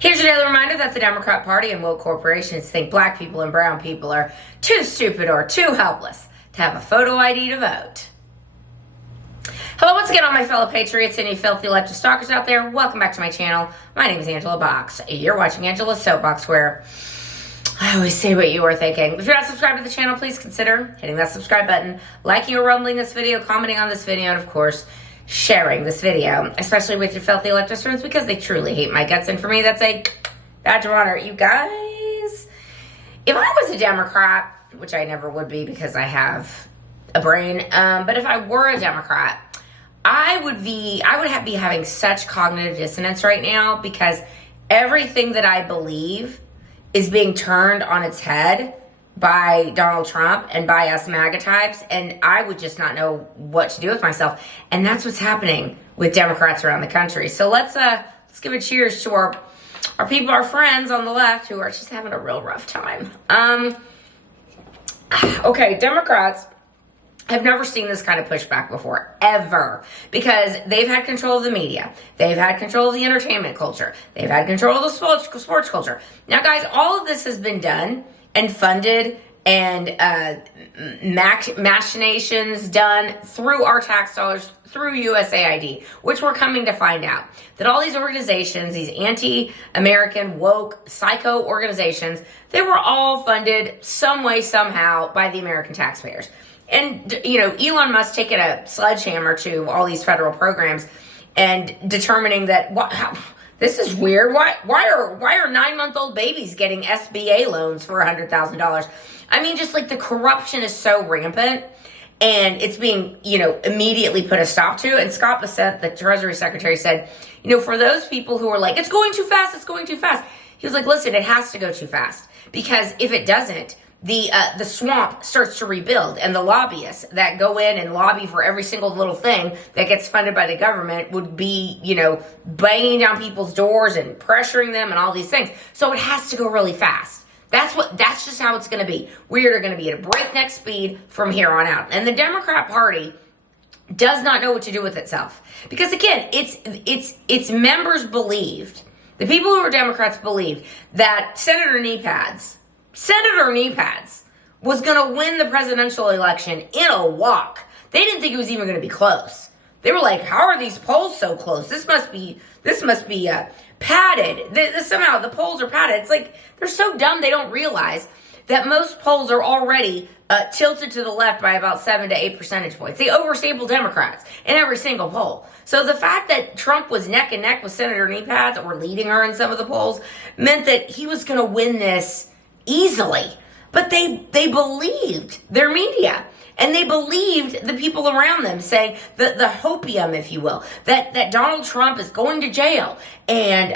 Here's your daily reminder that the Democrat Party and woke corporations think black people and brown people are too stupid or too helpless to have a photo ID to vote. Hello once again, all my fellow patriots and you filthy leftist stalkers out there. Welcome back to my channel. My name is Angela Box. You're watching Angela's Soapbox, where I always say what you are thinking. If you're not subscribed to the channel, please consider hitting that subscribe button, liking or rumbling this video, commenting on this video, and of course, sharing this video, especially with your filthy leftist friends, because they truly hate my guts. And for me, that's a badge of honor. You guys, if I was a Democrat, which I never would be because I have a brain, but if I were a Democrat, I would be having such cognitive dissonance right now, because everything that I believe is being turned on its head by Donald Trump and by us MAGA types, and I would just not know what to do with myself. And that's what's happening with Democrats around the country. So let's give a cheers to our people, our friends on the left who are just having a real rough time. Okay, Democrats have never seen this kind of pushback before, ever, because they've had control of the media. They've had control of the entertainment culture. They've had control of the sports culture. Now, guys, all of this has been done and funded and machinations done through our tax dollars, through USAID, which we're coming to find out that all these organizations, these anti-American, woke, psycho organizations, they were all funded some way, somehow by the American taxpayers. And, you know, Elon Musk taking a sledgehammer to all these federal programs and determining that, this is weird. Why are 9-month-old babies getting SBA loans for $100,000? I mean, just like the corruption is so rampant, and it's being, immediately put a stop to. And Scott Bassett, the Treasury Secretary, said, for those people who are like, it's going too fast, he was like, listen, it has to go too fast, because if it doesn't, the swamp starts to rebuild, and the lobbyists that go in and lobby for every single little thing that gets funded by the government would be, banging down people's doors and pressuring them and all these things. So it has to go really fast. That's just how it's going to be. We are going to be at a breakneck speed from here on out. And the Democrat Party does not know what to do with itself, because again, its members believed, the people who are Democrats believed that Senator Knee Pads was going to win the presidential election in a walk. They didn't think it was even going to be close. They were like, how are these polls so close? This must be padded. Somehow the polls are padded. It's like, they're so dumb they don't realize that most polls are already tilted to the left by about 7 to 8 percentage points. They overstaple Democrats in every single poll. So the fact that Trump was neck and neck with Senator Knee Pads, or leading her in some of the polls, meant that he was going to win this easily. But they believed their media, and they believed the people around them saying the hopium, if you will, that Donald Trump is going to jail, and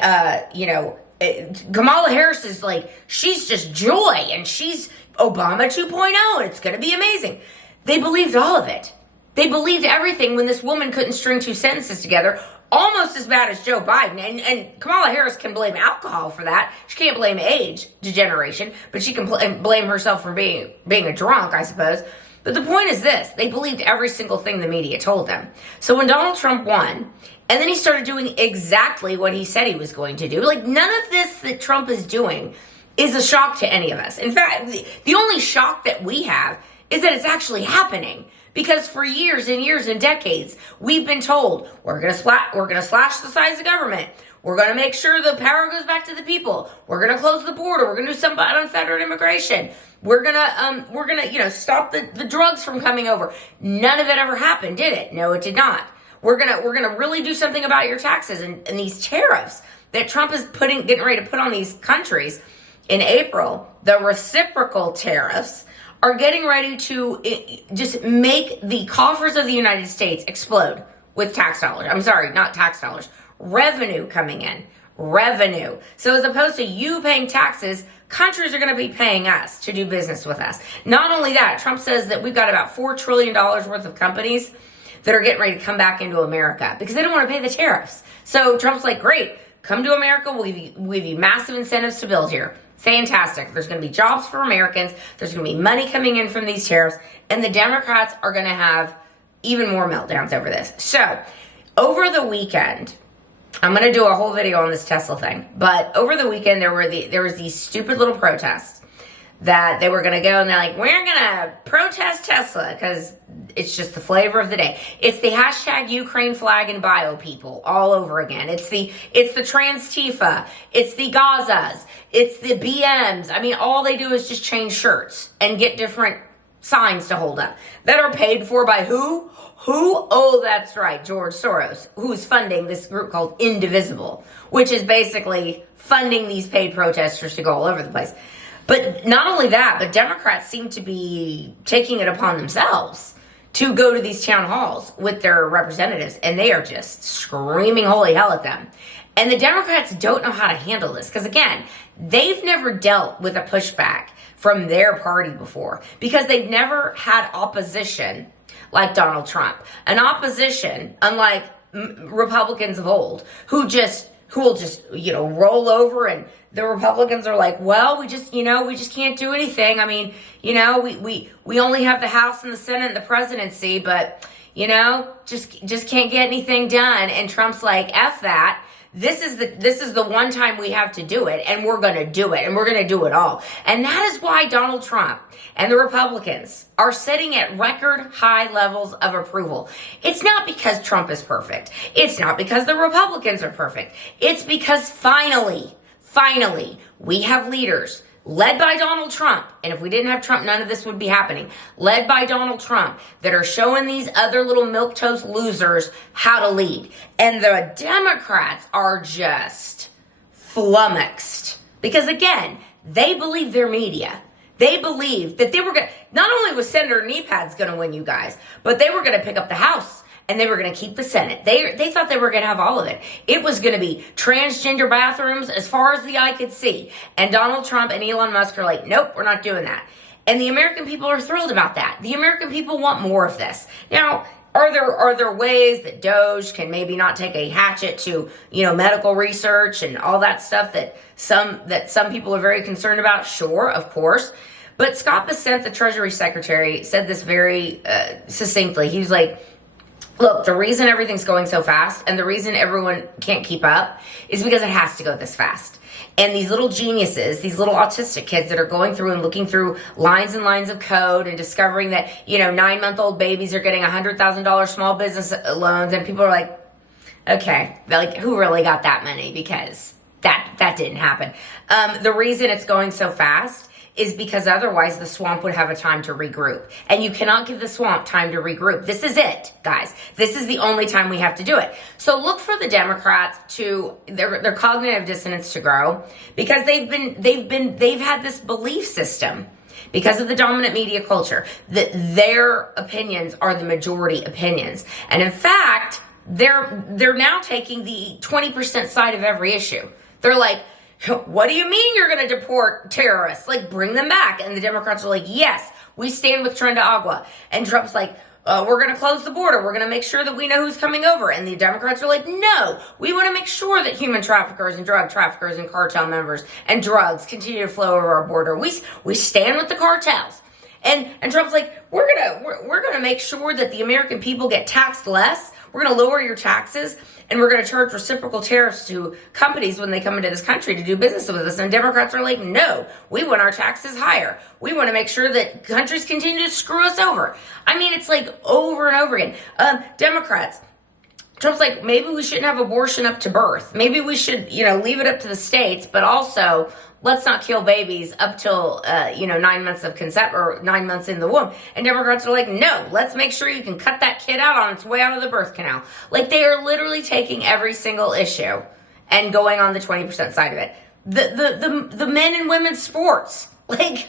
Kamala Harris is like, she's just joy, and she's Obama 2.0, and it's going to be amazing. They believed all of it. They believed everything when this woman couldn't string two sentences together, almost as bad as Joe Biden. And Kamala Harris can blame alcohol for that. She can't blame age degeneration, but she can blame herself for being a drunk, I suppose. But the point is this: they believed every single thing the media told them. So when Donald Trump won, and then he started doing exactly what he said he was going to do, like, none of this that Trump is doing is a shock to any of us. In fact, the only shock that we have is that it's actually happening. Because for years and years and decades, we've been told, we're going to slash the size of government. We're going to make sure the power goes back to the people. We're going to close the border. We're going to do something about unfettered immigration. We're going to stop the drugs from coming over. None of it ever happened, did it? No, it did not. We're going to really do something about your taxes and these tariffs that Trump is getting ready to put on these countries in April. The reciprocal tariffs are getting ready to just make the coffers of the United States explode with tax dollars. I'm sorry, not tax dollars. Revenue coming in. Revenue. So as opposed to you paying taxes, countries are going to be paying us to do business with us. Not only that, Trump says that we've got about $4 trillion worth of companies that are getting ready to come back into America because they don't want to pay the tariffs. So Trump's like, great, come to America. We'll give you massive incentives to build here. Fantastic. There's going to be jobs for Americans. There's going to be money coming in from these tariffs. And the Democrats are going to have even more meltdowns over this. So over the weekend, I'm going to do a whole video on this Tesla thing. But over the weekend, there was these stupid little protests that they were going to go, and they're like, we're going to protest Tesla because it's just the flavor of the day. It's the hashtag Ukraine flag and bio people all over again. It's the trans Tifa. It's the Gazas. It's the BMs. I mean, all they do is just change shirts and get different signs to hold up that are paid for by who? Who? Oh, that's right, George Soros, who's funding this group called Indivisible, which is basically funding these paid protesters to go all over the place. But not only that, but Democrats seem to be taking it upon themselves to go to these town halls with their representatives, and they are just screaming holy hell at them. And the Democrats don't know how to handle this because, again, they've never dealt with a pushback from their party before because they've never had opposition like Donald Trump. An opposition, unlike Republicans of old, who will just, roll over, and the Republicans are like, well, we just can't do anything. I mean, we only have the House and the Senate and the presidency, but, just can't get anything done. And Trump's like, F that. This is the one time we have to do it, and we're going to do it, and we're going to do it all. And that is why Donald Trump and the Republicans are sitting at record high levels of approval. It's not because Trump is perfect. It's not because the Republicans are perfect. It's because finally, we have leaders led by Donald Trump, and if we didn't have Trump, none of this would be happening, led by Donald Trump, that are showing these other little milquetoast losers how to lead. And the Democrats are just flummoxed. Because again, they believe their media. They believe that they were going to, not only was Senator Kneepads going to win, you guys, but they were going to pick up the House. And they were going to keep the Senate. They thought they were going to have all of it. It was going to be transgender bathrooms as far as the eye could see. And Donald Trump and Elon Musk are like, nope, we're not doing that. And the American people are thrilled about that. The American people want more of this. Now, are there ways that Doge can maybe not take a hatchet to, medical research and all that stuff that some people are very concerned about? Sure, of course. But Scott Bessent, the Treasury Secretary, said this very succinctly. He was like, look, the reason everything's going so fast and the reason everyone can't keep up is because it has to go this fast. And these little geniuses, these little autistic kids that are going through and looking through lines and lines of code and discovering that, 9-month-old babies are getting $100,000 small business loans, and people are like, okay, like, who really got that money? Because that didn't happen. The reason it's going so fast is because otherwise the swamp would have a time to regroup. And you cannot give the swamp time to regroup. This is it, guys. This is the only time we have to do it. So look for the Democrats to their cognitive dissonance to grow, because they've had this belief system because of the dominant media culture that their opinions are the majority opinions. And in fact, they're now taking the 20% side of every issue. They're like, what do you mean you're going to deport terrorists? Like, bring them back. And the Democrats are like, yes, we stand with Trenda Agua. And Trump's like, we're going to close the border. We're going to make sure that we know who's coming over. And the Democrats are like, no, we want to make sure that human traffickers and drug traffickers and cartel members and drugs continue to flow over our border. We stand with the cartels. And Trump's like, we're gonna make sure that the American people get taxed less. We're gonna lower your taxes, and we're gonna charge reciprocal tariffs to companies when they come into this country to do business with us. And Democrats are like, no, we want our taxes higher. We want to make sure that countries continue to screw us over. I mean, it's like over and over again. Democrats. Trump's like, maybe we shouldn't have abortion up to birth. Maybe we should, leave it up to the states, but also let's not kill babies up till, 9 months of concept or 9 months in the womb. And Democrats are like, no, let's make sure you can cut that kid out on its way out of the birth canal. Like, they are literally taking every single issue and going on the 20% side of it. The men and women's sports, like,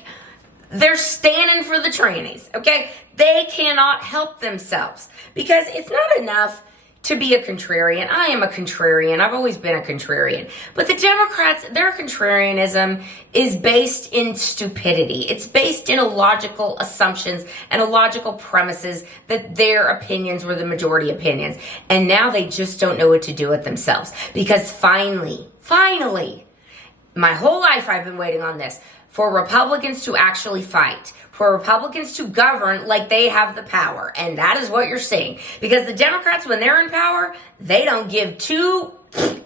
they're standing for the trannies, okay? They cannot help themselves because it's not enough to be a contrarian. I am a contrarian. I've always been a contrarian. But the Democrats, their contrarianism is based in stupidity. It's based in illogical assumptions and illogical premises that their opinions were the majority opinions. And now they just don't know what to do with themselves. Because finally, my whole life I've been waiting on this, for Republicans to actually fight, for Republicans to govern like they have the power. And that is what you're seeing. Because the Democrats, when they're in power, they don't give two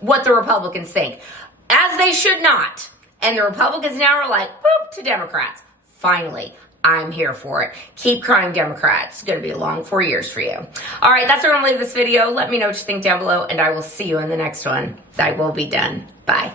what the Republicans think. As they should not. And the Republicans now are like, boop, to Democrats. Finally, I'm here for it. Keep crying, Democrats. It's going to be a long 4 years for you. All right, that's where I'm going to leave this video. Let me know what you think down below, and I will see you in the next one. I will be done. Bye.